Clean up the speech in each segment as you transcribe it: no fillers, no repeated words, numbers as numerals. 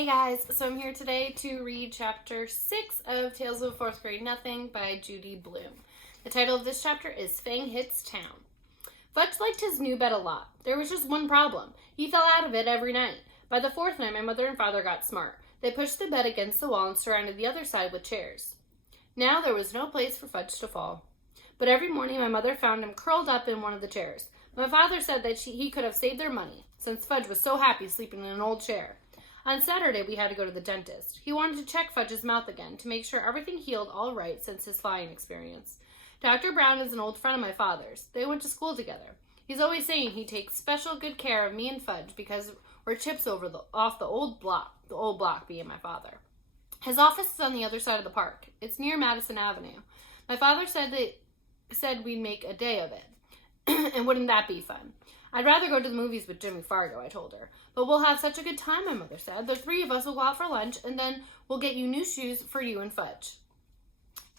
Hey guys, so I'm here today to read chapter 6 of Tales of Fourth Grade Nothing by Judy Blume. The title of this chapter is Fang Hits Town. Fudge liked his new bed a lot. There was just one problem. He fell out of it every night. By the fourth night, my mother and father got smart. They pushed the bed against the wall and surrounded the other side with chairs. Now there was no place for Fudge to fall. But every morning my mother found him curled up in one of the chairs. My father said that he could have saved their money, since Fudge was so happy sleeping in an old chair. On Saturday, we had to go to the dentist. He wanted to check Fudge's mouth again to make sure everything healed all right since his flying experience. Dr. Brown is an old friend of my father's. They went to school together. He's always saying he takes special good care of me and Fudge because we're chips off the old block being my father. His office is on the other side of the park. It's near Madison Avenue. My father said we'd make a day of it. And wouldn't that be fun? I'd rather go to the movies with Jimmy Fargo, I told her. But we'll have such a good time, my mother said. The three of us will go out for lunch, and then we'll get you new shoes for you and Fudge.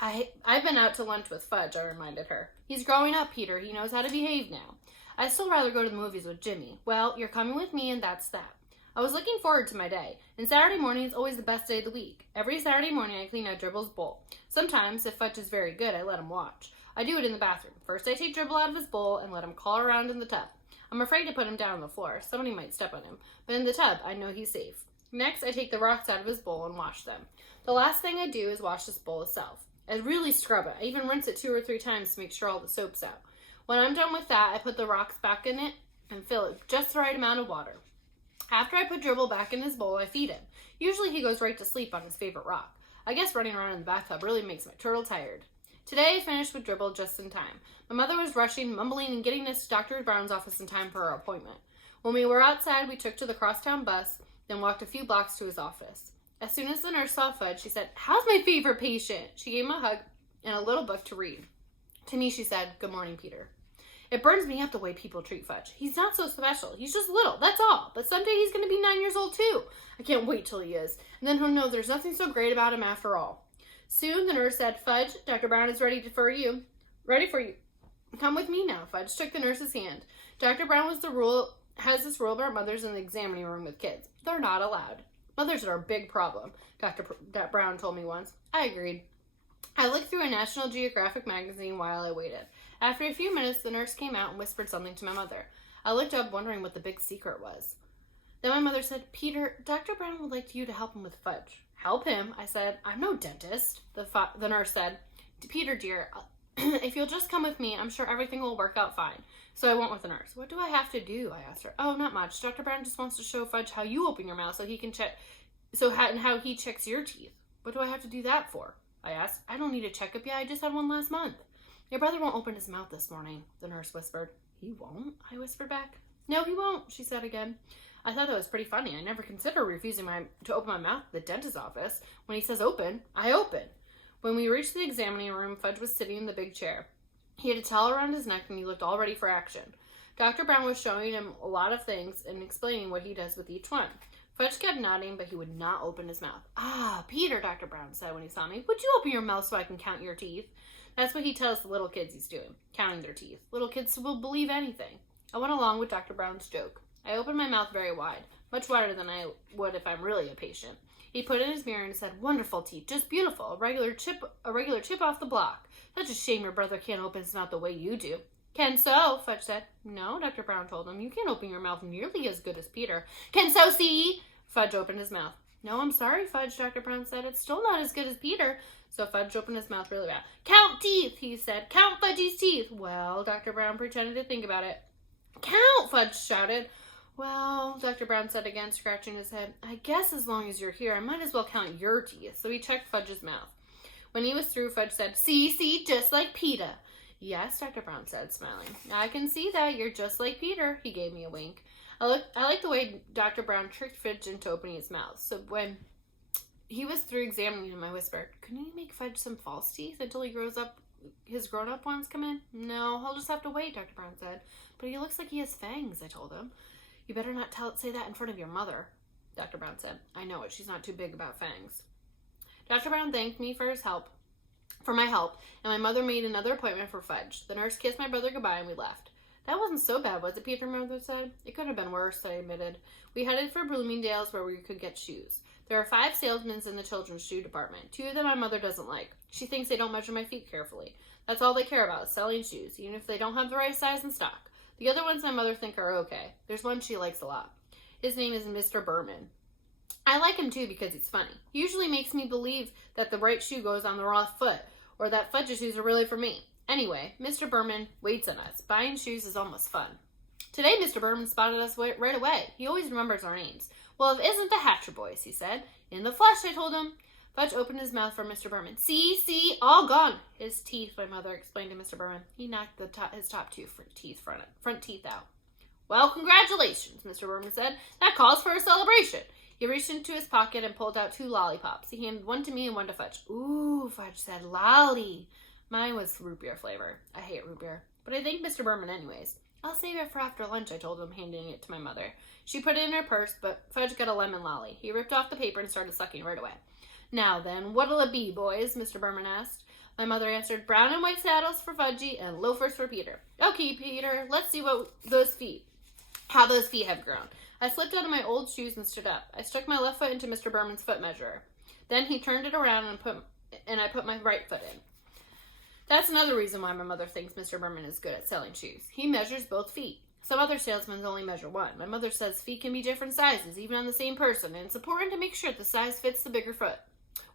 I've been out to lunch with Fudge, I reminded her. He's growing up, Peter. He knows how to behave now. I'd still rather go to the movies with Jimmy. Well, you're coming with me, and that's that. I was looking forward to my day, and Saturday morning is always the best day of the week. Every Saturday morning, I clean out Dribble's bowl. Sometimes, if Fudge is very good, I let him watch. I do it in the bathroom. First, I take Dribble out of his bowl and let him crawl around in the tub. I'm afraid to put him down on the floor. Somebody might step on him. But in the tub, I know he's safe. Next, I take the rocks out of his bowl and wash them. The last thing I do is wash this bowl itself. I really scrub it. I even rinse it 2 or 3 times to make sure all the soap's out. When I'm done with that, I put the rocks back in it and fill it just the right amount of water. After I put Dribble back in his bowl, I feed him. Usually he goes right to sleep on his favorite rock. I guess running around in the bathtub really makes my turtle tired. Today I finished with Dribble just in time. My mother was rushing, mumbling, and getting us to Dr. Brown's office in time for our appointment. When we were outside, we took to the crosstown bus, then walked a few blocks to his office. As soon as the nurse saw Fudge, she said, "How's my favorite patient?" She gave him a hug and a little book to read. To me, she said, "Good morning, Peter." It burns me up the way people treat Fudge. He's not so special. He's just little, that's all. But someday he's going to be 9 years old, too. I can't wait till he is. And then he'll know there's nothing so great about him after all. Soon the nurse said, "Fudge, Dr. Brown is ready for you. Come with me now." Fudge took the nurse's hand. Dr. Brown has this rule about mothers in the examining room with kids. They're not allowed. Mothers are a big problem, Dr. Brown told me once. I agreed. I looked through a National Geographic magazine while I waited. After a few minutes, the nurse came out and whispered something to my mother. I looked up, wondering what the big secret was. Then my mother said, "Peter, Dr. Brown would like you to help him with Fudge." "Help him?" I said. "I'm no dentist." The nurse said, "Peter, dear, if you'll just come with me, I'm sure everything will work out fine." So I went with the nurse. "What do I have to do?" I asked her. "Oh, not much. Dr. Brown just wants to show Fudge how you open your mouth so he can check, and how he checks your teeth." "What do I have to do that for?" I asked. "I don't need a checkup yet. I just had one last month." "Your brother won't open his mouth this morning," the nurse whispered. "He won't?" I whispered back. "No, he won't," she said again. I thought that was pretty funny. I never considered refusing to open my mouth at the dentist's office. When he says open, I open. When we reached the examining room, Fudge was sitting in the big chair. He had a towel around his neck and he looked all ready for action. Dr. Brown was showing him a lot of things and explaining what he does with each one. Fudge kept nodding, but he would not open his mouth. "Ah, Peter," Dr. Brown said when he saw me, "would you open your mouth so I can count your teeth?" That's what he tells the little kids he's doing, counting their teeth. Little kids will believe anything. I went along with Dr. Brown's joke. I opened my mouth very wide, much wider than I would if I'm really a patient. He put in his mirror and said, "Wonderful teeth, just beautiful, a regular chip off the block. Such a shame your brother can't open his mouth the way you do." "Can so," Fudge said. "No," Dr. Brown told him, "you can't open your mouth nearly as good as Peter." "Can so see?" Fudge opened his mouth. "No, I'm sorry, Fudge," Dr. Brown said. "It's still not as good as Peter." So Fudge opened his mouth really bad. "Count teeth," he said. "Count Fudgy's teeth." "Well," Dr. Brown pretended to think about it. "Count," Fudge shouted. "Well," Dr. Brown said again, scratching his head, "I guess as long as you're here, I might as well count your teeth." So he checked Fudge's mouth. When he was through, Fudge said, See, just like Peter." "Yes," Dr. Brown said, smiling. "I can see that. You're just like Peter." He gave me a wink. I like the way Dr. Brown tricked Fudge into opening his mouth. So when he was through examining him, I whispered, "Couldn't you make Fudge some false teeth until he grows up, his grown-up ones come in?" "No, he'll just have to wait," Dr. Brown said. "But he looks like he has fangs," I told him. "You better not say that in front of your mother," Dr. Brown said. "I know it. She's not too big about fangs." Dr. Brown thanked me for my help, and my mother made another appointment for Fudge. The nurse kissed my brother goodbye and we left. "That wasn't so bad, was it?" Peter, my mother said. "It could have been worse," I admitted. We headed for Bloomingdale's where we could get shoes. There are 5 salesmen in the children's shoe department. 2 of them my mother doesn't like. She thinks they don't measure my feet carefully. That's all they care about, selling shoes, even if they don't have the right size in stock. The other ones my mother think are okay. There's one she likes a lot. His name is Mr. Berman. I like him too because he's funny. He usually makes me believe that the right shoe goes on the wrong foot, or that Fudge's shoes are really for me. Anyway, Mr. Berman waits on us. Buying shoes is almost fun. Today, Mr. Berman spotted us right away. He always remembers our names. Well, it isn't the Hatcher boys, he said. In the flesh, I told him. Fudge opened his mouth for Mr. Berman. See, all gone. His teeth, my mother explained to Mr. Berman. He knocked his top 2 front teeth out. Well, congratulations, Mr. Berman said. That calls for a celebration. He reached into his pocket and pulled out 2 lollipops. He handed one to me and one to Fudge. Ooh, Fudge said, lolly. Mine was root beer flavor. I hate root beer. But I thanked Mr. Berman anyways. I'll save it for after lunch, I told him, handing it to my mother. She put it in her purse, but Fudge got a lemon lolly. He ripped off the paper and started sucking right away. Now then, what'll it be, boys? Mr. Berman asked. My mother answered, brown and white saddles for Fudgy and loafers for Peter. Okay, Peter, let's see how those feet have grown. I slipped out of my old shoes and stood up. I stuck my left foot into Mr. Berman's foot measurer. Then he turned it around and I put my right foot in. That's another reason why my mother thinks Mr. Berman is good at selling shoes. He measures both feet. Some other salesmen only measure one. My mother says feet can be different sizes, even on the same person, and it's important to make sure the size fits the bigger foot.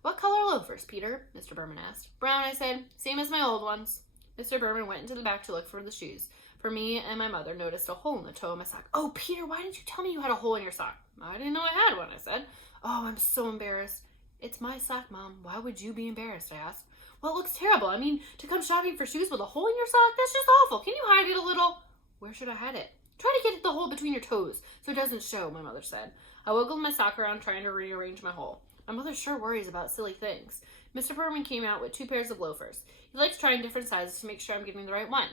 What color loafers, Peter? Mr. Berman asked. Brown, I said. Same as my old ones. Mr. Berman went into the back to look for the shoes. For me and my mother noticed a hole in the toe of my sock. Oh, Peter, why didn't you tell me you had a hole in your sock? I didn't know I had one, I said. Oh, I'm so embarrassed. It's my sock, Mom. Why would you be embarrassed? I asked. Well, it looks terrible. I mean, to come shopping for shoes with a hole in your sock, that's just awful. Can you hide it a little? Where should I hide it? Try to get the hole between your toes so it doesn't show, my mother said. I wiggled my sock around trying to rearrange my hole. My mother sure worries about silly things. Mr. Berman came out with 2 pairs of loafers. He likes trying different sizes to make sure I'm getting the right one.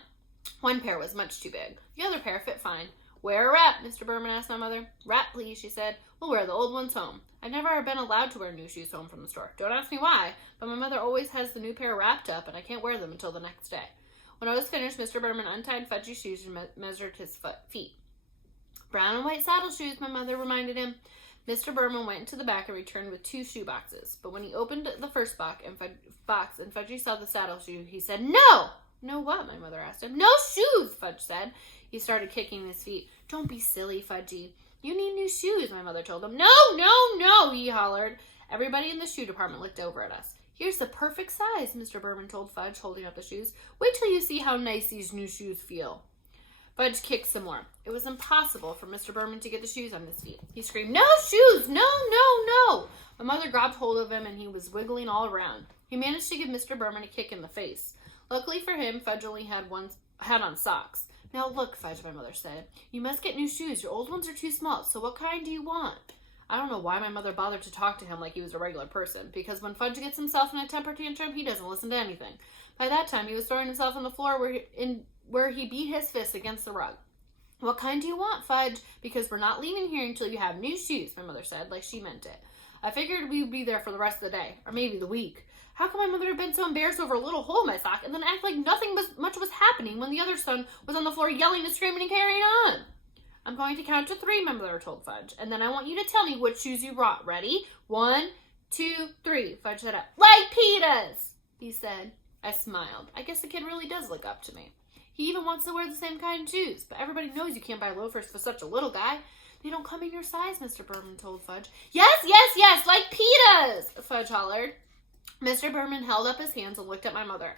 One pair was much too big. The other pair fit fine. Wear a wrap, Mr. Berman asked my mother. Wrap, please, she said. We'll wear the old ones home. I've never been allowed to wear new shoes home from the store. Don't ask me why, but my mother always has the new pair wrapped up, and I can't wear them until the next day. When I was finished, Mr. Berman untied Fudgy's shoes and measured his feet. Brown and white saddle shoes, my mother reminded him. Mr. Berman went into the back and returned with 2 shoe boxes. But when he opened the first box and Fudgy saw the saddle shoe, he said, No! No what? My mother asked him. No shoes, Fudge said. He started kicking his feet. Don't be silly, Fudgy. You need new shoes, my mother told him. No, he hollered. Everybody in the shoe department looked over at us. Here's the perfect size, Mr. Berman told Fudge, holding up the shoes. Wait till you see how nice these new shoes feel. Fudge kicked some more. It was impossible for Mr. Berman to get the shoes on his feet. He screamed, No shoes! No! My mother grabbed hold of him and he was wiggling all around. He managed to give Mr. Berman a kick in the face. Luckily for him, Fudge only had on socks. Now look, Fudge, my mother said. You must get new shoes. Your old ones are too small, so what kind do you want? I don't know why my mother bothered to talk to him like he was a regular person, because when Fudge gets himself in a temper tantrum, he doesn't listen to anything. By that time, he was throwing himself on the floor where he beat his fist against the rug. What kind do you want, Fudge? Because we're not leaving here until you have new shoes, my mother said, like she meant it. I figured we'd be there for the rest of the day, or maybe the week. How come my mother had been so embarrassed over a little hole in my sock and then act like nothing much was happening when the other son was on the floor yelling and screaming and carrying on? I'm going to count to 3, my mother told Fudge, and then I want you to tell me which shoes you brought. Ready? 1, 2, 3. Fudge said up. Like Peter's, he said. I smiled. I guess the kid really does look up to me. He even wants to wear the same kind of shoes, but everybody knows you can't buy loafers for such a little guy. They don't come in your size, Mr. Berman told Fudge. Yes, like Peter's, Fudge hollered. Mr. Berman held up his hands and looked at my mother,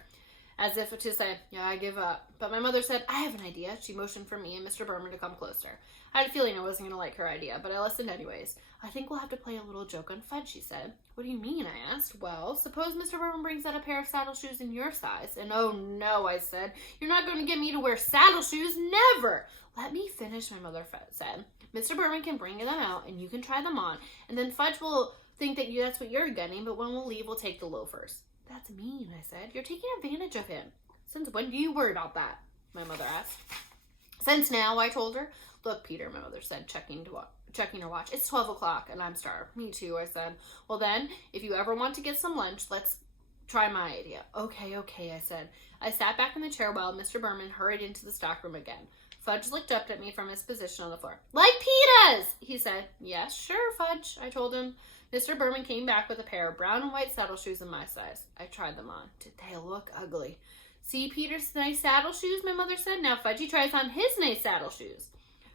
as if to say, yeah, I give up. But my mother said, I have an idea. She motioned for me and Mr. Berman to come closer. I had a feeling I wasn't going to like her idea, but I listened anyways. I think we'll have to play a little joke on Fudge, she said. What do you mean, I asked. Well, suppose Mr. Berman brings out a pair of saddle shoes in your size. And oh no, I said, you're not going to get me to wear saddle shoes, never. Let me finish, my mother said. Mr. Berman can bring them out and you can try them on, and then Fudge will think that that's what you're getting, but when we'll leave, we'll take the loafers. That's mean, I said. You're taking advantage of him. Since when do you worry about that? My mother asked. Since now, I told her. Look, Peter, my mother said, checking her watch. It's 12 o'clock, and I'm starved. Me too, I said. Well then, if you ever want to get some lunch, let's try my idea. Okay, I said. I sat back in the chair while Mr. Berman hurried into the stockroom again. Fudge looked up at me from his position on the floor. Like pitas, he said. Yes, sure, Fudge, I told him. Mr. Berman came back with a pair of brown and white saddle shoes in my size. I tried them on. Did they look ugly? See Peter's nice saddle shoes, my mother said. Now Fudgy tries on his nice saddle shoes.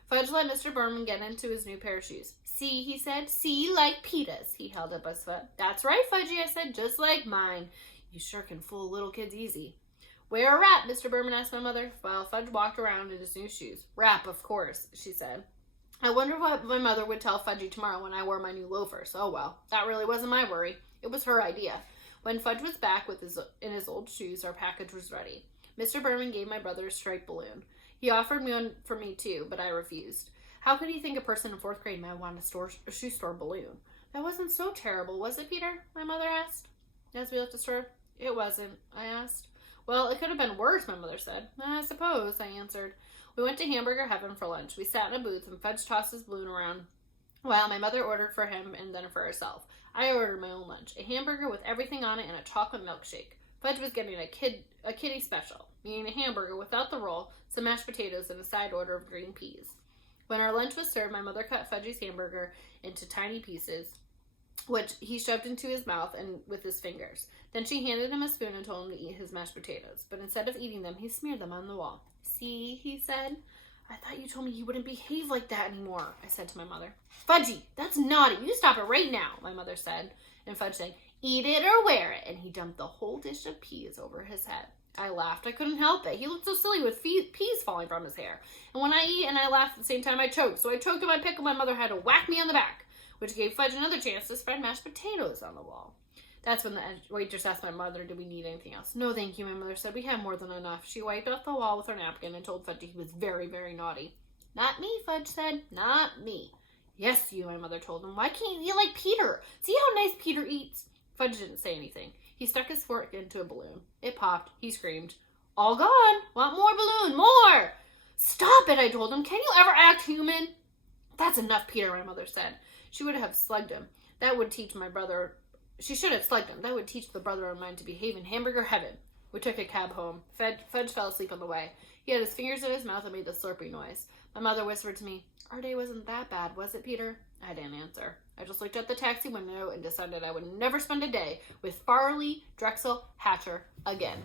Fudge let Mr. Berman get into his new pair of shoes. See, he said. See, like pitas. He held up his foot. That's right, Fudgy, I said. Just like mine. You sure can fool little kids easy. Wear a wrap, Mr. Berman asked my mother, while Fudge walked around in his new shoes. Wrap, of course, she said. I wonder what my mother would tell Fudgy tomorrow when I wore my new loafers. Oh well, that really wasn't my worry. It was her idea. When Fudge was back in his old shoes, our package was ready. Mr. Berman gave my brother a striped balloon. He offered me one for me too, but I refused. How could he think a person in 4th grade might want a shoe store balloon? That wasn't so terrible, was it, Peter? My mother asked. As we left the store. It wasn't, I asked. Well, it could have been worse, my mother said. I suppose, I answered. We went to Hamburger Heaven for lunch. We sat in a booth and Fudge tossed his balloon around while my mother ordered for him and then for herself. I ordered my own lunch, a hamburger with everything on it and a chocolate milkshake. Fudge was getting a kiddie special, meaning a hamburger without the roll, some mashed potatoes, and a side order of green peas. When our lunch was served, my mother cut Fudgy's hamburger into tiny pieces, which he shoved into his mouth and with his fingers. Then she handed him a spoon and told him to eat his mashed potatoes. But instead of eating them, he smeared them on the wall. See, he said. I thought you told me he wouldn't behave like that anymore, I said to my mother. Fudgy, that's naughty. You stop it right now, my mother said. And Fudge said, eat it or wear it. And he dumped the whole dish of peas over his head. I laughed. I couldn't help it. He looked so silly with peas falling from his hair. And when I eat and I laughed at the same time, I choked. So I choked on my pickle. My mother had to whack me on the back, which gave Fudge another chance to spread mashed potatoes on the wall. That's when the waitress asked my mother, did we need anything else? No, thank you, my mother said. We have more than enough. She wiped off the wall with her napkin and told Fudge he was very, very naughty. Not me, Fudge said. Not me. Yes, you, my mother told him. Why can't you eat like Peter? See how nice Peter eats? Fudge didn't say anything. He stuck his fork into a balloon. It popped. He screamed. All gone. Want more balloon? More! Stop it, I told him. Can you ever act human? That's enough, Peter, my mother said. She would have slugged him. That would teach my brother... She should have slugged him. That would teach the brother of mine to behave in Hamburger Heaven. We took a cab home. Fudge fell asleep on the way. He had his fingers in his mouth and made the slurping noise. My mother whispered to me, our day wasn't that bad, was it, Peter? I didn't answer. I just looked out the taxi window and decided I would never spend a day with Farley Drexel Hatcher again.